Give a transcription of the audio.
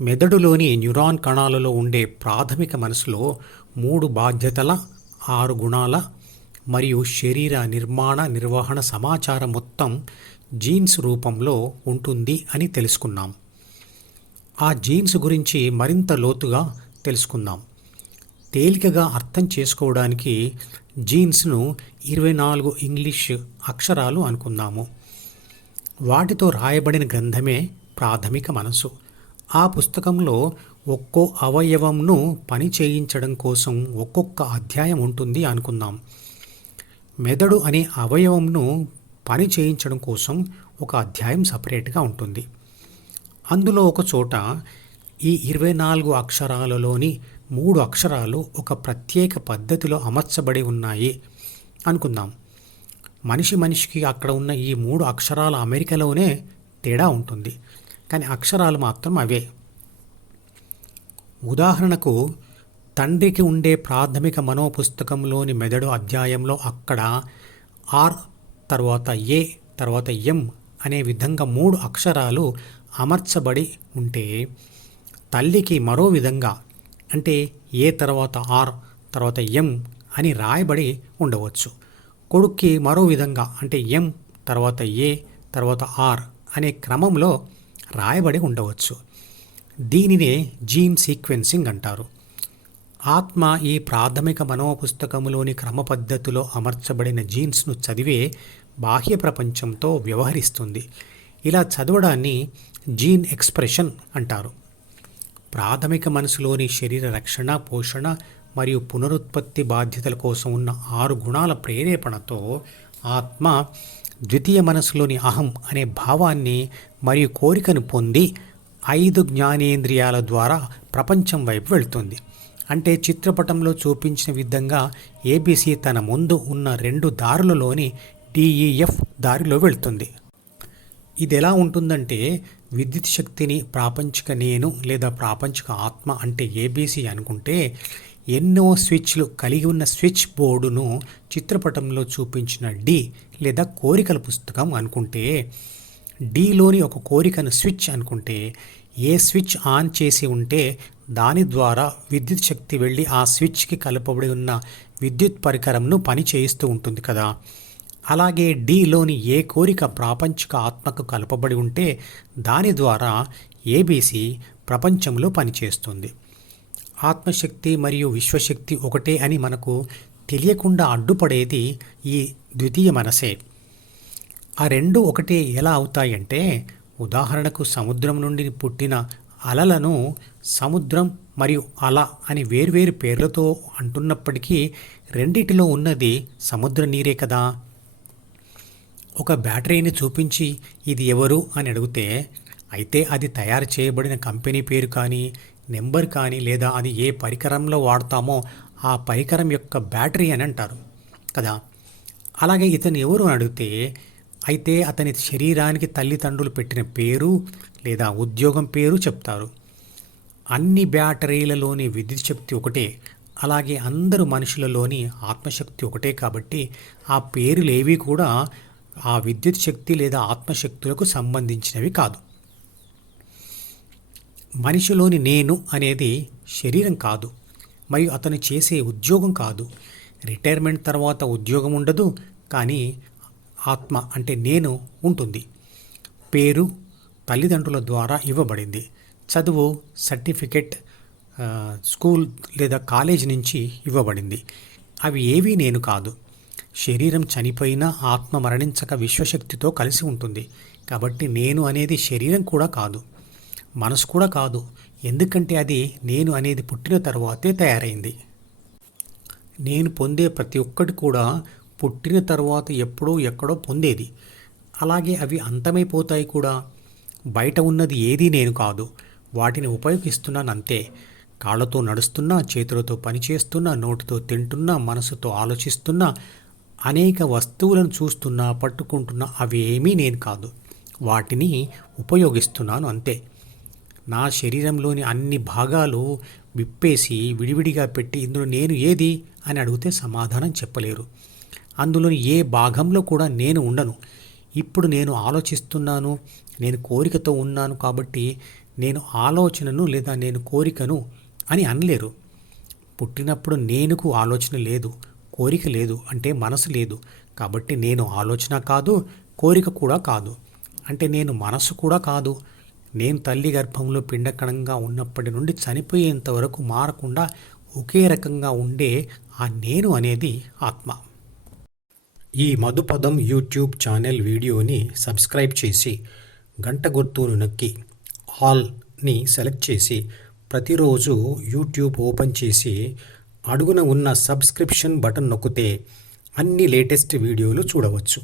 మెదడులోని న్యూరాన్ కణాలలో ఉండే ప్రాథమిక మనసులో 3 బాధ్యతల, 6 గుణాల మరియు శరీర నిర్మాణ నిర్వహణ సమాచారం మొత్తం జీన్స్ రూపంలో ఉంటుంది అని తెలుసుకున్నాం. ఆ జీన్స్ గురించి మరింత లోతుగా తెలుసుకుందాం. తేలికగా అర్థం చేసుకోవడానికి జీన్స్ను 24 ఇంగ్లీష్ అక్షరాలు అనుకుందాము. వాటితో రాయబడిన గ్రంథమే ప్రాథమిక మనసు. ఆ పుస్తకంలో ఒక్కో అవయవంను పని చేయించడం కోసం ఒక్కొక్క అధ్యాయం ఉంటుంది అనుకుందాం. మెదడు అనే అవయవంను పని చేయించడం కోసం ఒక అధ్యాయం సపరేట్గా ఉంటుంది. అందులో ఒక చోట ఈ 24 అక్షరాలలోని 3 అక్షరాలు ఒక ప్రత్యేక పద్ధతిలో అమర్చబడి ఉన్నాయి అనుకుందాం. మనిషికి అక్కడ ఉన్న ఈ 3 అక్షరాల అమెరికలోనే తేడా ఉంటుంది, కానీ అక్షరాలు మాత్రం అవే. ఉదాహరణకు, తండ్రికి ఉండే ప్రాథమిక మనోపుస్తకంలోని మెదడు అధ్యాయంలో అక్కడ ఆర్ తర్వాత ఏ తర్వాత ఎం అనే విధంగా 3 అక్షరాలు అమర్చబడి ఉంటే, తల్లికి మరో విధంగా, అంటే ఏ తర్వాత ఆర్ తర్వాత ఎం అని రాయబడి ఉండవచ్చు. కొడుక్కి మరో విధంగా, అంటే ఎం తర్వాత ఏ తర్వాత ఆర్ అనే క్రమంలో రాయబడి ఉండవచ్చు. దీనినే జీన్ సీక్వెన్సింగ్ అంటారు. ఆత్మ ఈ ప్రాథమిక మనోపుస్తకంలోని క్రమ పద్ధతిలో అమర్చబడిన జీన్స్ను చదివే బాహ్య ప్రపంచంతో వ్యవహరిస్తుంది. ఇలా చదవడాన్ని జీన్ ఎక్స్ప్రెషన్ అంటారు. ప్రాథమిక మనసులోని శరీర రక్షణ, పోషణ మరియు పునరుత్పత్తి బాధ్యతల కోసం ఉన్న 6 గుణాల ప్రేరేపణతో ఆత్మ ద్వితీయ మనసులోని అహం అనే భావాన్ని మరియు కోరికను పొంది 5 జ్ఞానేంద్రియాల ద్వారా ప్రపంచం వైపు వెళ్తుంది. అంటే చిత్రపటంలో చూపించిన విధంగా ఏబీసీ తన ముందు ఉన్న 2 దారులలోని డిఈఎఫ్ దారిలో వెళ్తుంది. ఇది ఎలా ఉంటుందంటే, విద్యుత్ శక్తిని ప్రాపంచిక నేను లేదా ప్రాపంచిక ఆత్మ అంటే ఏబీసీ అనుకుంటే, ఎన్నో స్విచ్లు కలిగి ఉన్న స్విచ్ బోర్డును చిత్రపటంలో చూపించిన డి లేదా కోరికల పుస్తకం అనుకుంటే, డిలోని ఒక కోరికను స్విచ్ అనుకుంటే, ఏ స్విచ్ ఆన్ చేసి ఉంటే దాని ద్వారా విద్యుత్ శక్తి వెళ్ళి ఆ స్విచ్కి కలపబడి ఉన్న విద్యుత్ పరికరంను పని చేయిస్తూ ఉంటుంది కదా. అలాగే డిలోని ఏ కోరిక ప్రాపంచిక ఆత్మకు కలపబడి ఉంటే దాని ద్వారా ఏబీసీ ప్రపంచంలో పనిచేస్తుంది. ఆత్మశక్తి మరియు విశ్వశక్తి ఒకటే అని మనకు తెలియకుండా అడ్డుపడేది ఈ ద్వితీయ మనసే. ఆ 2 ఒకటే ఎలా అవుతాయంటే, ఉదాహరణకు సముద్రం నుండి పుట్టిన అలలను సముద్రం మరియు అల అని వేర్వేరు పేర్లతో అంటున్నప్పటికీ రెండిటిలో ఉన్నది సముద్ర నీరే కదా. ఒక బ్యాటరీని చూపించి ఇది ఎవరు అని అడిగితే, అయితే అది తయారు చేయబడిన కంపెనీ పేరు కానీ, నెంబర్ కానీ, లేదా అది ఏ పరికరంలో వాడతామో ఆ పరికరం యొక్క బ్యాటరీ అని అంటారు కదా. అలాగే ఇతను ఎవరు అని అడిగితే, అయితే అతని శరీరానికి తల్లిదండ్రులు పెట్టిన పేరు లేదా ఉద్యోగం పేరు చెప్తారు. అన్ని బ్యాటరీలలోని విద్యుత్ శక్తి ఒకటే, అలాగే అందరు మనుషులలోని ఆత్మశక్తి ఒకటే. కాబట్టి ఆ పేరులేవి కూడా ఆ విద్యుత్ శక్తి లేదా ఆత్మశక్తులకు సంబంధించినవి కాదు. మనిషిలోని నేను అనేది శరీరం కాదు, మరియు అతను చేసే ఉద్యోగం కాదు. రిటైర్మెంట్ తర్వాత ఉద్యోగం ఉండదు, కానీ ఆత్మ అంటే నేను ఉంటుంది. పేరు తల్లిదండ్రుల ద్వారా ఇవ్వబడింది. చదువు సర్టిఫికెట్ స్కూల్ లేదా కాలేజ్ నుంచి ఇవ్వబడింది. అవి ఏవీ నేను కాదు. శరీరం చనిపోయినా ఆత్మ మరణించక విశ్వశక్తితో కలిసి ఉంటుంది. కాబట్టి నేను అనేది శరీరం కూడా కాదు, మనసు కూడా కాదు. ఎందుకంటే అది నేను అనేది పుట్టిన తర్వాతే తయారైంది. నేను పొందే ప్రతి ఒక్కటి కూడా పుట్టిన తర్వాత ఎప్పుడో ఎక్కడో పొందేది. అలాగే అవి అంతమైపోతాయి కూడా. బయట ఉన్నది ఏదీ నేను కాదు, వాటిని ఉపయోగిస్తున్నాను అంతే. కాళ్ళతో నడుస్తున్నా, చేతులతో పనిచేస్తున్నా, నోటితో తింటున్నా, మనసుతో ఆలోచిస్తున్నా, అనేక వస్తువులను చూస్తున్నా, పట్టుకుంటున్నా, అవి ఏమీ నేను కాదు, వాటిని ఉపయోగిస్తున్నాను అంతే. నా శరీరంలోని అన్ని భాగాలు విప్పేసి విడివిడిగా పెట్టి ఇందులో నేను ఏది అని అడిగితే సమాధానం చెప్పలేరు. అందులోని ఏ భాగంలో కూడా నేను ఉండను. ఇప్పుడు నేను ఆలోచిస్తున్నాను, నేను కోరికతో ఉన్నాను కాబట్టి నేను ఆలోచనను లేదా నేను కోరికను అని అనలేరు. పుట్టినప్పుడు నేనుకు ఆలోచన లేదు, కోరిక లేదు, అంటే మనసు లేదు. కాబట్టి నేను ఆలోచన కాదు, కోరిక కూడా కాదు. అంటే నేను మనసు కూడా కాదు. నేను తల్లి గర్భంలో పిండకణంగా ఉన్నప్పటి నుండి చనిపోయేంత వరకు మారకుండా ఒకే రకంగా ఉండే ఆ నేను అనేది ఆత్మ. ఈ మధుపదం యూట్యూబ్ ఛానల్ వీడియోని సబ్స్క్రైబ్ చేసి గంట గుర్తును నొక్కి ఆల్ని సెలెక్ట్ చేసి ప్రతిరోజు యూట్యూబ్ ఓపెన్ చేసి అడుగున ఉన్న సబ్స్క్రిప్షన్ బటన్ నొక్కితే అన్ని లేటెస్ట్ వీడియోలు చూడవచ్చు.